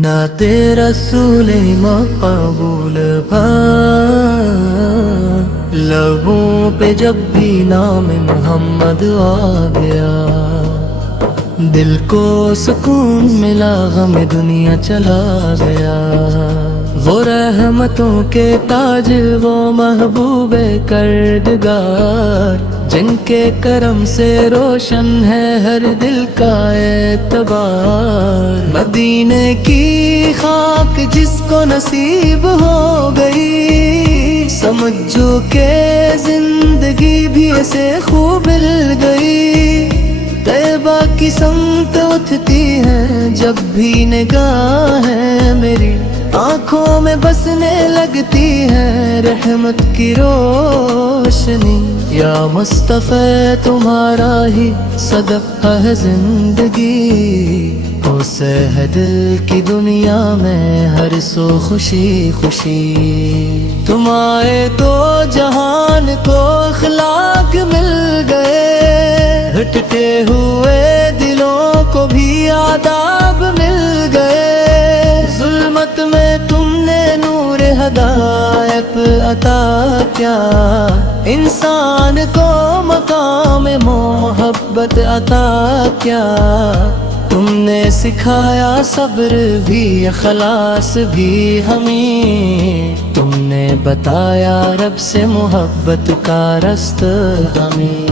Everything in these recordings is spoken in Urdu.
نعت رسول مقبول لبوں پہ جب بھی نام محمد آ گیا، دل کو سکون ملا، غم دنیا چلا گیا۔ وہ رحمتوں کے تاج، وہ محبوب کردگار، جن کے کرم سے روشن ہے ہر دل کا اعتبار۔ مدینے کی خاک جس کو نصیب ہو گئی، سمجھو کہ زندگی بھی اسے خوب مل گئی۔ طیبہ کی سمت اٹھتی ہے جب بھی نگاہیں میری، آنکھوں میں بسنے لگتی ہے رحمت کی روشنی۔ یا مصطفی تمہارا ہی صدقہ ہے زندگی، ہو صحت کی دنیا میں ہر سو خوشی خوشی۔ تم آئے تو جہان کو اخلاق مل گئے، ہٹتے ہوئے دلوں کو بھی آداب مل گئے۔ ظلمت میں تم نے نور ہدایت عطا کیا، انسان کو مقام محبت عطا کیا۔ تم نے سکھایا صبر بھی، اخلاص بھی ہمیں، تم نے بتایا رب سے محبت کا رستہ ہمیں۔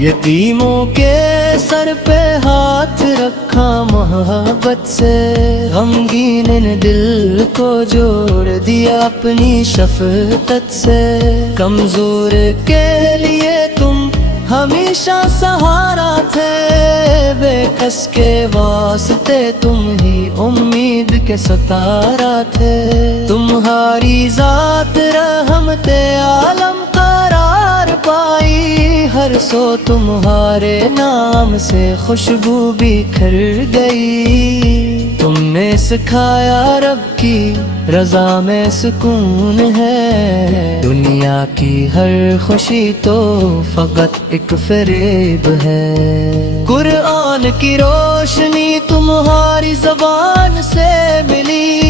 یتیموں کے سر پہ ہاتھ رکھا محبت سے، غمگین دل کو جوڑ دیا اپنی شفقت سے۔ کمزور کے لیے تم ہمیشہ سہارا تھے، بے کس کے واسطے تم ہی امید کے ستارہ تھے۔ تمہاری ذات رحمت عالم قرار پائی، ہر سو تمہارے نام سے خوشبو بکھر گئی۔ تم نے سکھایا رب کی رضا میں سکون ہے، دنیا کی ہر خوشی تو فقط ایک فریب ہے۔ قرآن کی روشنی تمہاری زبان سے ملی،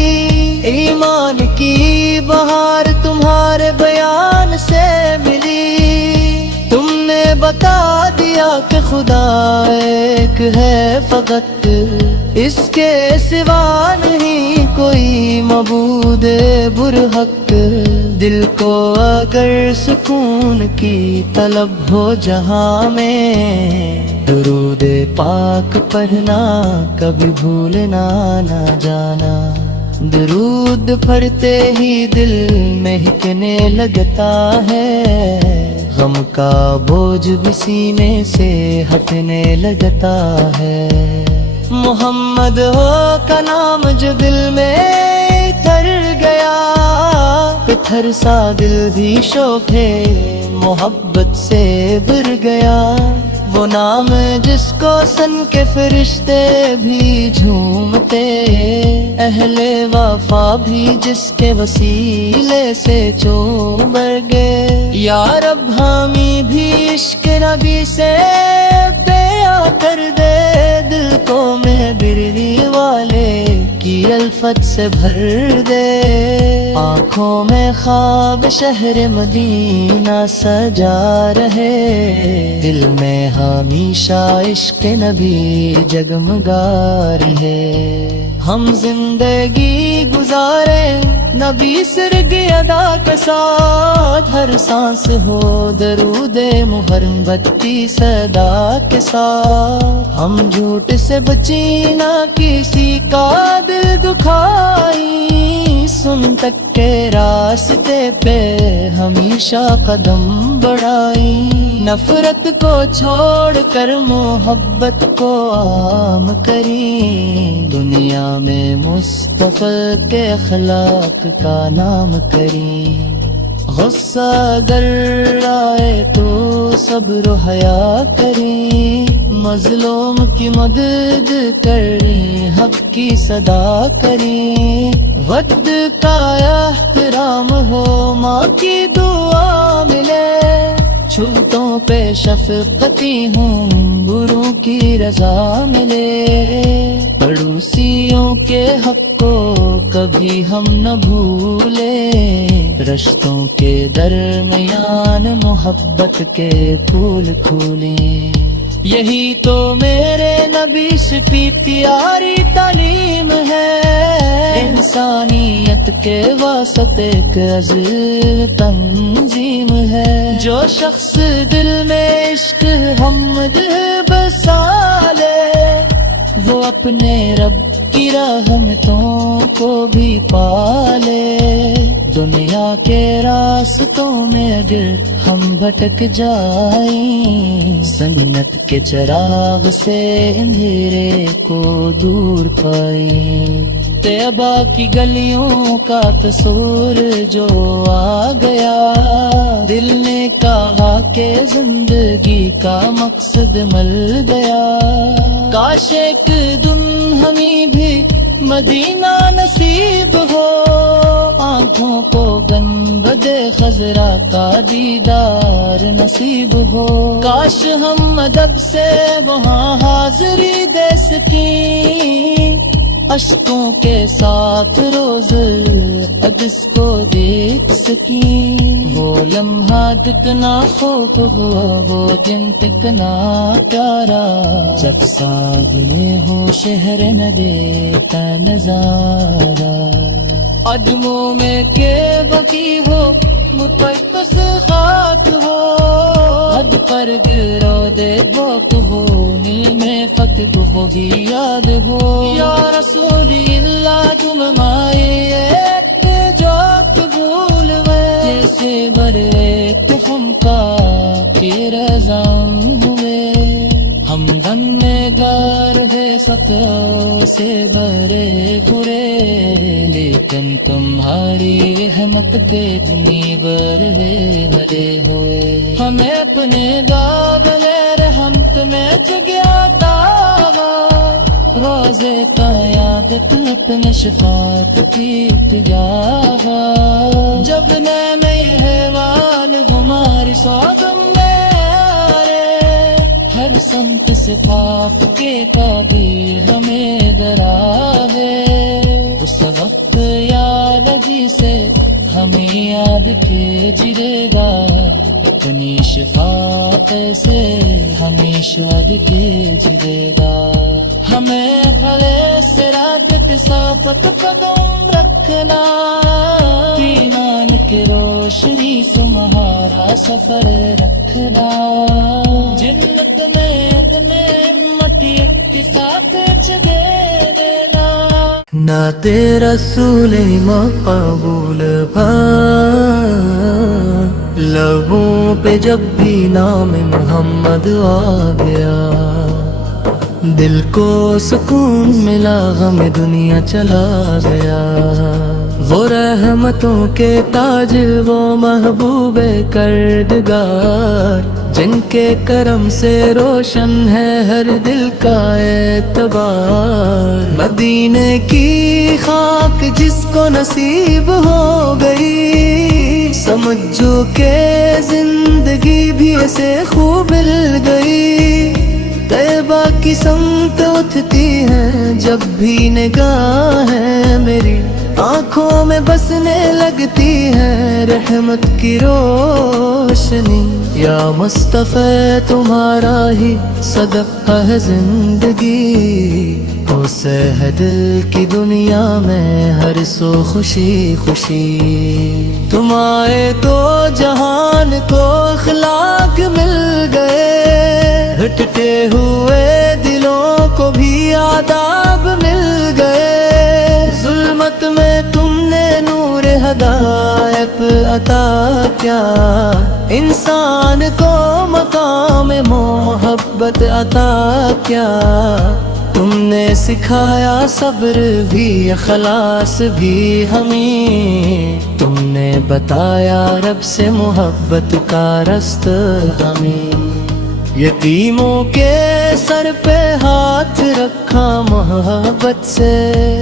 ایمان کی بہار تمہارے بیان سے ملی۔ تم نے بتا دیا کہ خدا ایک ہے فقط، اس کے سوا نہیں کوئی معبود برحق۔ دل کو اگر سکون کی طلب ہو جہاں میں، درود پاک پڑھنا کبھی بھولنا نہ جانا۔ درود پڑھتے ہی دل مہکنے لگتا ہے، غم کا بوجھ بھی سینے سے ہٹنے لگتا ہے۔ محمد ہو کا نام جو دل میں اتر گیا، پتھر سا دل بھی شوق ہے محبت سے بھر گیا۔ وہ نام جس کو سن کے فرشتے بھی جھومتے، اہل وفا بھی جس کے وسیلے سے چوم گئے۔ یا رب ہمیں بھی عشق نبی سے بیعت کر دے، دل کو میں بری والے کی الفت سے بھر دے۔ آنکھوں میں خواب شہر مدینہ سجا رہے، دل میں ہمیشہ عشق نبی جگمگا رہے۔ ہم زندگی گزارے نبی سرگ ادا کے ساتھ، ہر سانس ہو درود محرمت کی صدا کے ساتھ۔ ہم جھوٹ سے بچی نہ کسی کا دل دکھائی، سن تک کے راستے پہ ہمیشہ قدم بڑھائی۔ نفرت کو چھوڑ کر محبت کو عام کری، دنیا میں مصطفیٰ کے اخلاق کا نام کری۔ غصہ اگر آئے تو صبر و حیا کریں، مظلوم کی مدد کریں، حق کی صدا کریں۔ وقت کا احترام ہو، ماں کی دعا ملے، چھوٹوں پہ شفقتی ہوں، بروں کی رضا ملے، پڑوسیوں کے حق کو کبھی ہم نہ بھولے، رشتوں کے درمیان محبت کے پھول کھولیں۔ یہی تو میرے نبی کی پیاری تعلیم ہے، انسانیت کے واسطے ایک عظیم تنظیم ہے۔ جو شخص دل میں عشق حمد بسالے، وہ اپنے رب کی رحمتوں کو بھی پالے۔ دنیا کے راستوں میں اگر ہم بھٹک جائیں، سنت کے چراغ سے اندھیرے کو دور پائیں۔ طیبہ کی گلیوں کا تصور جو آ گیا، دل نے کہا کہ زندگی کا مقصد مل گیا۔ کاش ایک دن ہمیں بھی مدینہ نصیب ہو، آنکھوں کو گنبد خضرا کا دیدار نصیب ہو۔ کاش ہم ادب سے وہاں حاضری دے سکیں، اشکوں کے ساتھ روز عدس کو دیکھ سکیں۔ وہ لمحہ کتنا خوب ہوا، وہ دن کتنا پیارا، جب سامنے ہو شہر نہ دیتا نظارہ۔ قدموں میں کے بکی ہو، مقدس خاک ہو، حد پر گرو دے بوک ہو، نیل میں فتح ہوگی یاد ہو۔ یا رسول اللہ تم مائے جو قبول ہوئے، جیسے برے تم کا پھر ازام ہوئے۔ ہم غم میں گار ہے سطح سے برے برے، لیکن تمہاری رحمت پہ دنی بر ہے بھرے ہوئے۔ ہمیں اپنے قابل رحمت میں جگیا تاوا، روزے قیادت اپنے شفاعت کی اتجاہا۔ جب نعم حیوان ہماری سوگم میں آرے، ہر سمت سے پاک کے تعبیر ہمیں ڈراوے۔ اس وقت یاد جی سے ہمیں یاد کے جرے گا، اپنی شفاعت سے ہمیں شاد کے جرے گا۔ ہمیں بھلے صراط کے صافت قدم رکھنا، ایمان کی روشنی تمہارا سفر رکھنا۔ جنت میں تمہیں مٹی کے ساتھ دے دینا، نعت رسول مقبول لبوں پہ جب بھی نام محمد آ گیا، دل کو سکون ملا، غم دنیا چلا گیا۔ وہ رحمتوں کے تاج، وہ محبوب کردگار، جن کے کرم سے روشن ہے ہر دل کا اعتبار۔ مدینے کی خاک جس کو نصیب ہو گئی، سمجھو کہ زندگی بھی ایسے خوب مل گئی۔ طیبہ کی سمت اٹھتی ہے جب بھی نگاہیں میری، آنکھوں میں بسنے لگتی ہے رحمت کی روشنی۔ یا مصطفی تمہارا ہی صدقہ ہے زندگی، ہو صحت کی دنیا میں ہر سو خوشی خوشی۔ تم آئے تو جہان کو اخلاق مل گئے، ہٹتے ہوئے دلوں کو بھی آداب مل گئے۔ ظلمت میں تم نے نور ہدایت عطا کیا، انسان کو مقام محبت عطا کیا۔ تم نے سکھایا صبر بھی، اخلاص بھی ہمیں، تم نے بتایا رب سے محبت کا راستہ ہمیں۔ یتیموں کے سر پہ ہاتھ رکھا محبت سے،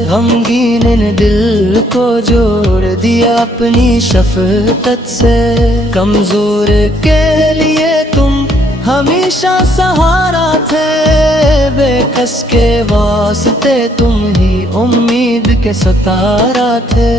غمگین دل کو جوڑ دیا اپنی شفقت سے، کمزور کے لیے تم ہمیشہ سہارا تھے، بے کس کے واسطے تم ہی امید کے ستارہ تھے،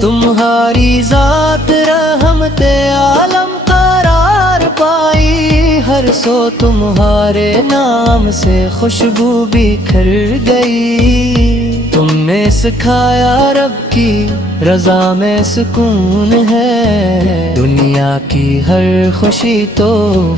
تمہاری ذات رحمت عالم قرار پائی، ہر سو تمہارے نام سے خوشبو بکھر گئی، تم نے سکھایا رب کی رضا میں سکون ہے، دنیا کی ہر خوشی تو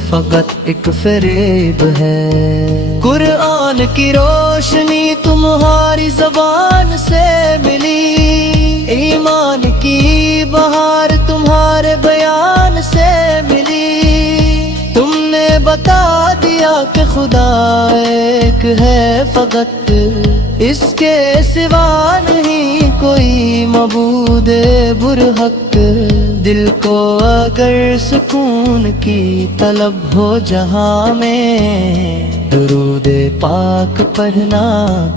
فقط ایک فریب ہے، قرآن کی روشنی تمہاری زبان سے ملی، ایمان کی بہار تمہارے بیان سے ملی، تم نے بتا دیا کہ خدا ایک ہے فقط، اس کے سوا نہیں کوئی معبود برحق، دل کو اگر سکون کی طلب ہو جہاں میں، درود پاک پڑھنا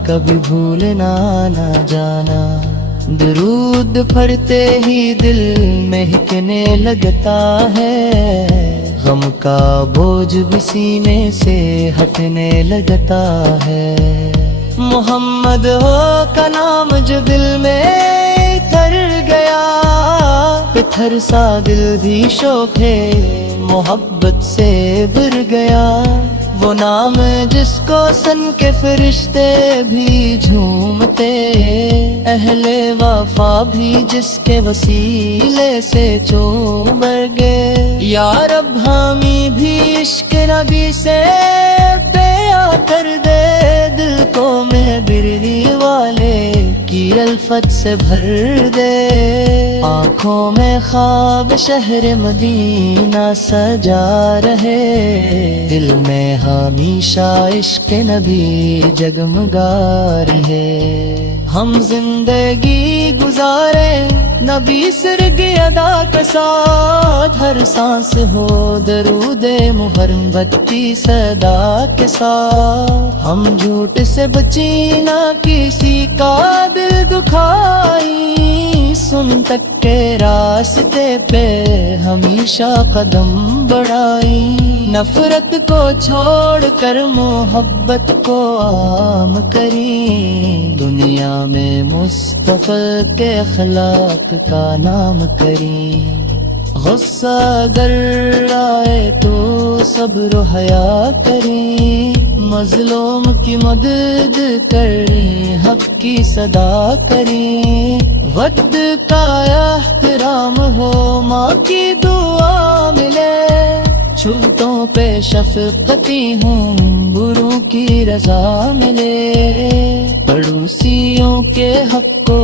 کبھی بھولنا نہ جانا، درود پڑھتے ہی دل مہکنے لگتا ہے، غم کا بوجھ بھی سینے سے ہٹنے لگتا ہے، محمد ہو کا نام جو دل میں اتر گیا، پتھر سا دل بھی شوق ہے محبت سے بھر گیا، وہ نام جس کو سن کے فرشتے بھی جھومتے، اہل وفا بھی جس کے وسیلے سے چوم گئے، یا رب ہمیں بھی عشق نبی سے پیار کر دے، دل کو میں بردی والے کی الفت سے بھر دے، آنکھوں میں خواب شہر مدینہ سجا رہے، دل میں ہمیشہ عشق نبی جگمگا رہے، ہم زندگی گزارے نبی سرگ ادا کے ساتھ، ہر سانس ہو درود محرمت کی صدا کے ساتھ، ہم جھوٹ سے بچی نہ کسی کا دل دکھائی، سن تک کے راستے پہ ہمیشہ قدم بڑھائی، نفرت کو چھوڑ کر محبت کو عام کری، دنیا میں مصطفیٰ کے اخلاق کا نام کری، غصہ اگر آئے تو صبر و حیا کریں، مظلوم کی مدد کریں، حق کی صدا کریں، وقت کا احترام ہو، ماں کی دعا ملے، چھوٹوں پہ شفقتی ہوں، بروں کی رضا ملے، پڑوسیوں کے حق کو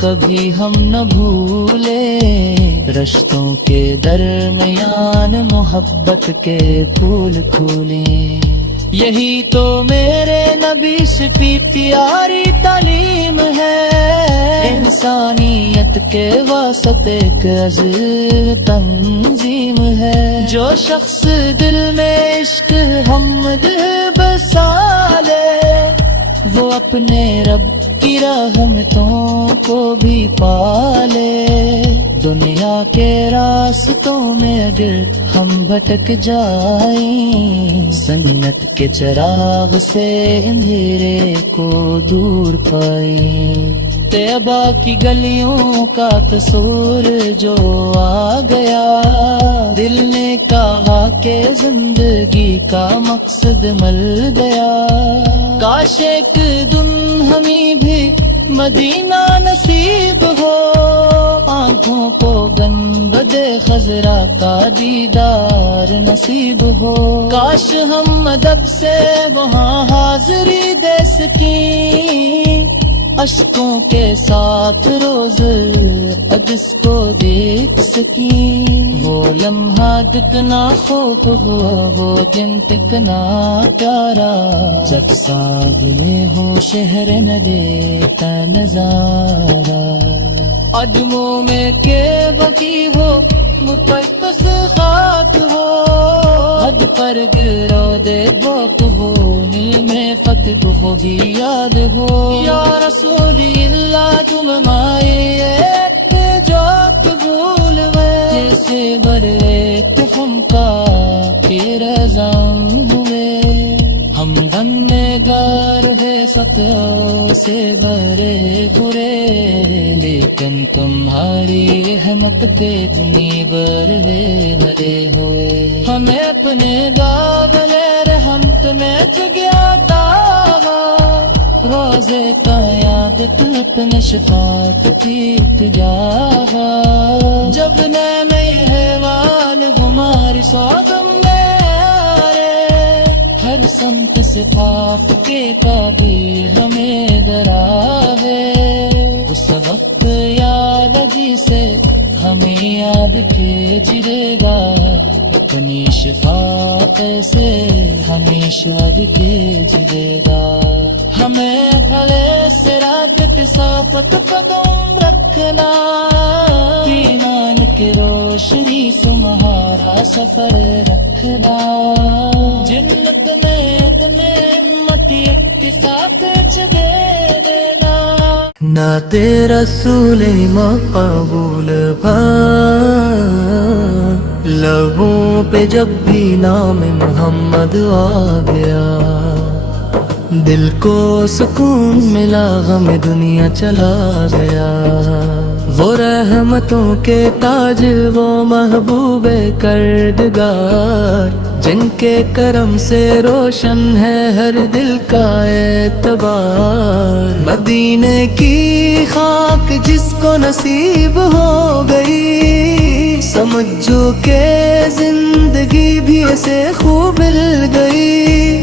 کبھی ہم نہ بھولیں، رشتوں کے درمیان محبت کے پھول کھولیں، یہی تو میرے نبی سے پیاری تعلیم ہے، انسانیت کے واسطے ایک عظیم تنظیم ہے، جو شخص دل میں عشق حمد بسا لے، وہ اپنے رب کی رحمتوں کو بھی پالے، دنیا کے راستوں میں اگر ہم بھٹک جائیں، سنت کے چراغ سے اندھیرے کو دور پائیں، طیبہ کی گلیوں کا تصور جو آ گیا، دل نے کہا کہ زندگی کا مقصد مل گیا، کاش ایک دن ہمیں بھی مدینہ نصیب ہو، آنکھوں کو گنبد خضرا کا دیدار نصیب ہو، کاش ہم ادب سے وہاں حاضری دے سکیں، اشکوں کے ساتھ روز عکس کو دیکھ سکیں، وہ لمحہ کتنا خوب ہوا، وہ دن کتنا پیارا، جب سامنے ہو شہر نہ دیکھتا نظارہ، قدموں میں کے بکی ہو مقدس خاک ہو، حد پر گرو دے بوک ہو، دل میں فتح ہوگی یاد ہو، یا رسول اللہ تم مائے جو قبول ہوئے، جیسے برے ہم کا کے رضا ہوئے، ہم غم میں گار ہے ستیوں سے بھرے برے، لیکن تمہاری رحمت کے دنی بر ہے بھرے ہوئے، ہمیں اپنے گاولے رحمت میں جگیا تاغا، روزے قیادت اپنے شفاعت کی تجاہا، جب نعم حیوان ہماری سودم میں آرے، ہر سمت سے پاک کے تعبیر ہمیں دراوے، اس وقت یاد جی سے ہمیں یاد کیجیے گا، اپنی شفاعت سے ہمیشہ کیجیے گا، ہمیں بھلے صراط کے ثابت قدم رکھنا، ایمان کی روشنی تمہارا سفر رکھنا، جنت میں تمہیں مٹی کے ساتھ دے دینا، نعت رسول مقبول لبوں پہ جب بھی نام محمد آ گیا، دل کو سکون ملا، غم دنیا چلا گیا، وہ رحمتوں کے تاجر وہ محبوب کردگار، جن کے کرم سے روشن ہے ہر دل کا اعتبار، مدینے کی خاک جس کو نصیب ہو گئی، سمجھو کہ زندگی بھی اسے خوب مل گئی،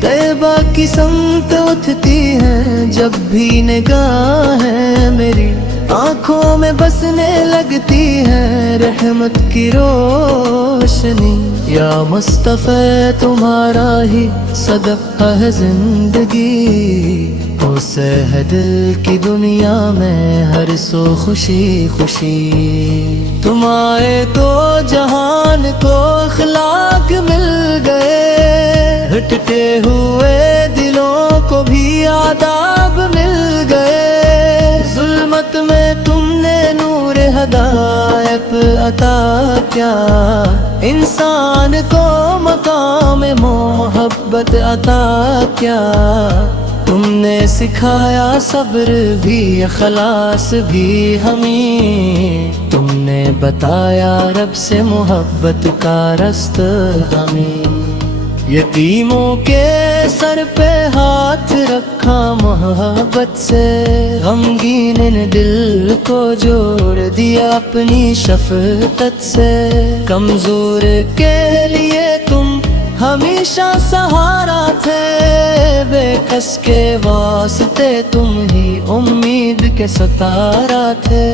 طیبہ کی سمت اٹھتی ہے جب بھی نگاہیں میری، آنکھوں میں بسنے لگتی ہے رحمت کی روشنی، یا مصطفی تمہارا ہی صدقہ ہے زندگی، اسے ہے دل کی دنیا میں ہر سو خوشی خوشی، تم آئے تو جہان کو اخلاق مل گئے، ہٹتے ہوئے دلوں کو بھی آداب مل گئے، ظلمت میں تم نے نور ہدایت عطا کیا، انسان کو مقام محبت عطا کیا، تم نے سکھایا صبر بھی اخلاص بھی ہمیں، تم نے بتایا رب سے محبت کا رستہ ہمیں، یتیموں کے سر پہ ہاتھ رکھا محبت سے، غمگین دل کو جوڑ دیا اپنی شفقت سے، کمزور کے لیے تم ہمیشہ سہارا تھے، بے کس کے واسطے تم ہی امید کے ستارہ تھے،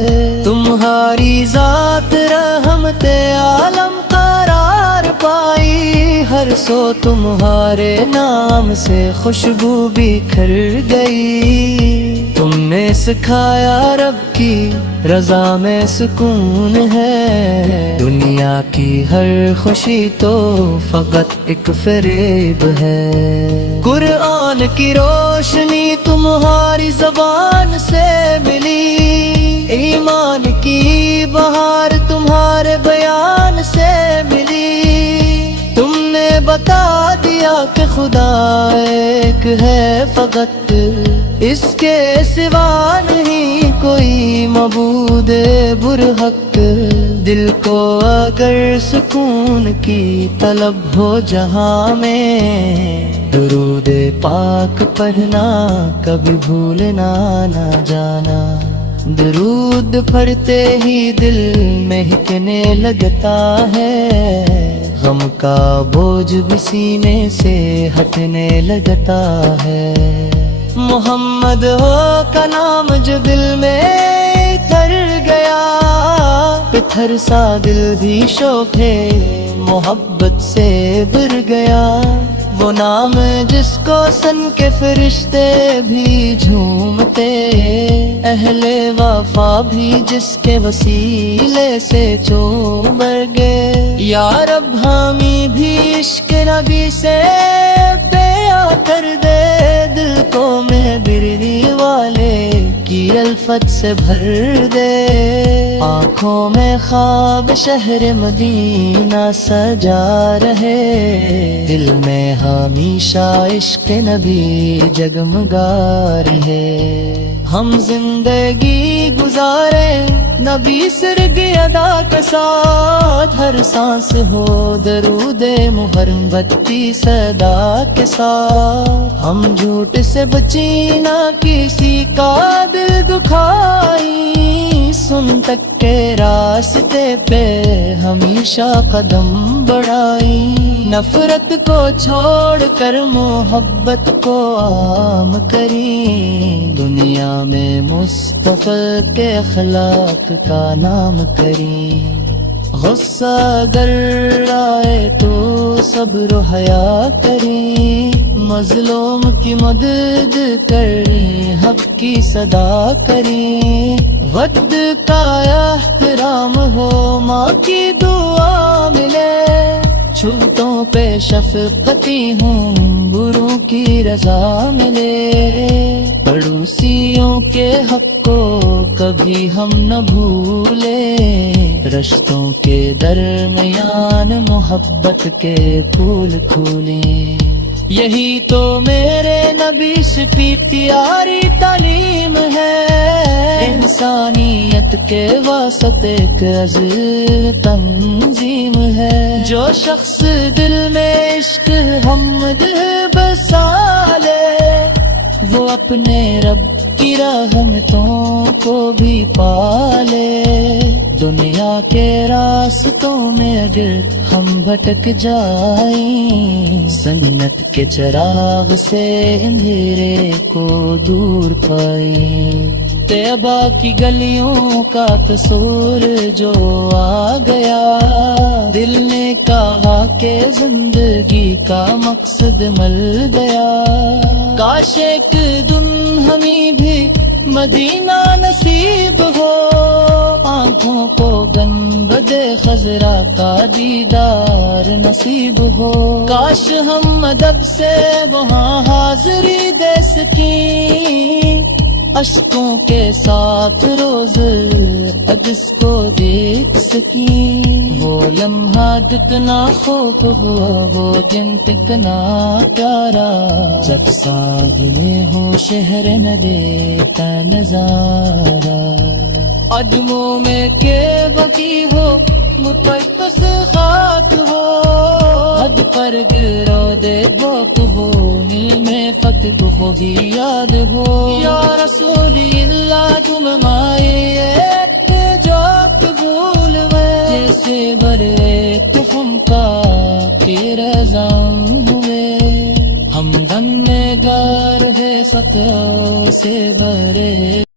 تمہاری ذات رحمت عالم قرار پائی، ہر سو تمہارے نام سے خوشبو بکھر گئی، تم نے سکھایا رب کی رضا میں سکون ہے، دنیا کی ہر خوشی تو فقط ایک فریب ہے، قرآن کی روشنی تمہاری زبان سے ملی، ایمان کی بہار تمہارے بیان سے ملی، تم نے بتا دیا کہ خدا ایک ہے فقط، اس کے سوا نہیں کوئی معبود برحق، دل کو اگر سکون کی طلب ہو جہاں میں، درود پاک پڑھنا کبھی بھولنا نہ جانا، درود پڑھتے ہی دل مہکنے لگتا ہے، غم کا بوجھ بھی سینے سے ہٹنے لگتا ہے، محمد ہو کا نام جو دل میں اتر گیا، پتھر سا دل بھی شوق ہے محبت سے بھر گیا، وہ نام جس کو سن کے فرشتے بھی جھومتے، اہل وفا بھی جس کے وسیلے سے چومر گئے۔ یا رب ہمیں بھی عشق نبی سے بیعت کر دے، دل کو مہربانی والے کی الفت سے بھر دے، آنکھوں میں خواب شہر مدینہ سجا رہے، دل میں ہمیشہ عشق نبی جگمگا رہے۔ ہم زندگی گزارے نبی سرگ ادا کے ساتھ، ہر سانس ہو درود محرم بتی صدا کے ساتھ، ہم جھوٹ سے بچی نہ کسی کا دل دکھائی، سن تک کے راستے پہ ہمیشہ قدم بڑھائی، نفرت کو چھوڑ کر محبت کو عام کریں، دنیا میں مصطفیٰ کے اخلاق کا نام کریں، غصہ اگر آئے تو صبر و حیا کریں، مظلوم کی مدد کریں، حق کی صدا کریں، وقت کا احترام ہو، ماں کی دعا ملے، چھوٹوں پہ شفقتی ہوں، بروں کی رضا ملے، پڑوسیوں کے حق کو کبھی ہم نہ بھولیں، رشتوں کے درمیان محبت کے پھول کھولیں، یہی تو میرے نبی سے پیاری تعلیم ہے، انسانیت کے واسطے ایک عظیم تنظیم ہے، جو شخص دل میں عشق محمد بسا لے، وہ اپنے رب کی رحمتوں کو بھی پالے، دنیا کے راستوں میں اگر ہم بھٹک جائیں، سنت کے چراغ سے اندھیرے کو دور پائیں، طیبہ کی گلیوں کا تصور جو آ گیا، دل نے کہا کہ زندگی کا مقصد مل گیا، کاش ایک دن ہمیں بھی مدینہ نصیب ہو، آنکھوں کو گنبد خضرا کا دیدار نصیب ہو، کاش ہم ادب سے وہاں حاضری دے سکیں، اشکوں کے ساتھ روز عکس کو دیکھ سکیں، وہ لمحہ کتنا خوب ہوا، وہ دن کتنا پیارا، جب سامنے ہو شہر نہ دیکھتا نظارہ، عدموں میں کہ بکی ہو، مقدس خاک ہو، حد پر گرو دے بوک ہو، مل میں فتح ہوگی یاد ہو، یا رسول اللہ تم مائے جو قبول ہوئے، جیسے برے تفم کا کہ رضام ہوئے، ہم غم میں گار ہے ستوں سے بھرے۔